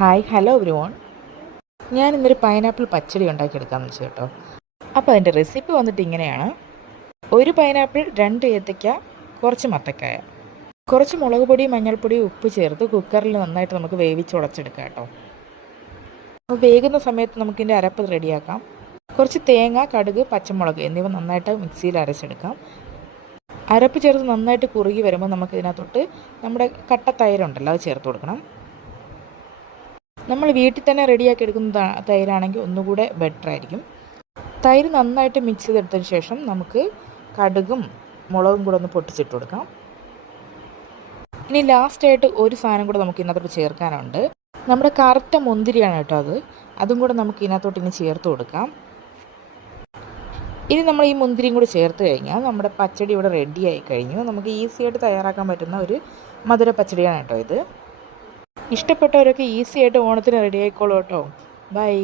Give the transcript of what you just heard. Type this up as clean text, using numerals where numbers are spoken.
Hi hello everyone. ഞാൻ ഇന്നൊരു pineapple പച്ചടി ഉണ്ടാക്കിയെടുക്കാമെന്ന് വെച്ചു കേട്ടോ. അപ്പോൾ അതിൻ്റെ റെസിപ്പി വന്നിട്ട് ഇങ്ങനെയാണ്. ഒരു പൈനാപ്പിൾ, 2 ഏത്തയ്ക്ക, കുറച്ച് മത്തക്കായ, കുറച്ച് മുളക് പൊടി, മഞ്ഞൾപ്പൊടി, ഉപ്പ് ചേർത്ത് കുക്കറിൽ നന്നായിട്ട് നമുക്ക് വേവിച്ച് ഉടച്ചെടുക്കാം കേട്ടോ. അപ്പോൾ വേകുന്ന സമയത്ത് നമുക്കിതിൻ്റെ അരപ്പ് റെഡിയാക്കാം. കുറച്ച് തേങ്ങ, കടുക്, പച്ചമുളക് എന്നിവ നന്നായിട്ട് മിക്സിയിൽ അരച്ചെടുക്കാം. അരപ്പ് ചേർത്ത് നന്നായിട്ട് കുറുകി വരുമ്പോൾ നമുക്കിതിനകത്തോട്ട് നമ്മുടെ കട്ട തൈരുണ്ടല്ലോ അത് ചേർത്ത് കൊടുക്കണം. നമ്മൾ വീട്ടിൽ തന്നെ റെഡിയാക്കി എടുക്കുന്ന തൈരാണെങ്കിൽ ഒന്നുകൂടെ ബെറ്റർ ആയിരിക്കും. തൈര് നന്നായിട്ട് മിക്സ് ചെയ്തെടുത്തതിന് ശേഷം നമുക്ക് കടുകും മുളകും കൂടെ ഒന്ന് പൊട്ടിച്ചിട്ട് കൊടുക്കാം. ഇനി ലാസ്റ്റായിട്ട് ഒരു സാധനം കൂടെ നമുക്ക് ഇതിനകത്തോട്ട് ചേർക്കാനുണ്ട്. നമ്മുടെ കറുത്ത മുന്തിരിയാണ് കേട്ടോ അതും കൂടെ നമുക്ക് ഇതിനകത്തോട്ട് ഇനി ചേർത്ത് കൊടുക്കാം. ഇനി നമ്മൾ ഈ മുന്തിരിയും കൂടി ചേർത്ത് കഴിഞ്ഞാൽ നമ്മുടെ പച്ചടി ഇവിടെ റെഡിയായി കഴിഞ്ഞു. നമുക്ക് ഈസി ആയിട്ട് തയ്യാറാക്കാൻ പറ്റുന്ന ഒരു മധുര പച്ചടിയാണ് കേട്ടോ ഇത്. ഇഷ്ടപ്പെട്ടവരൊക്കെ ഈസി ആയിട്ട് ഓണത്തിന് റെഡി ആയിക്കോളൂ കേട്ടോ. ബൈ.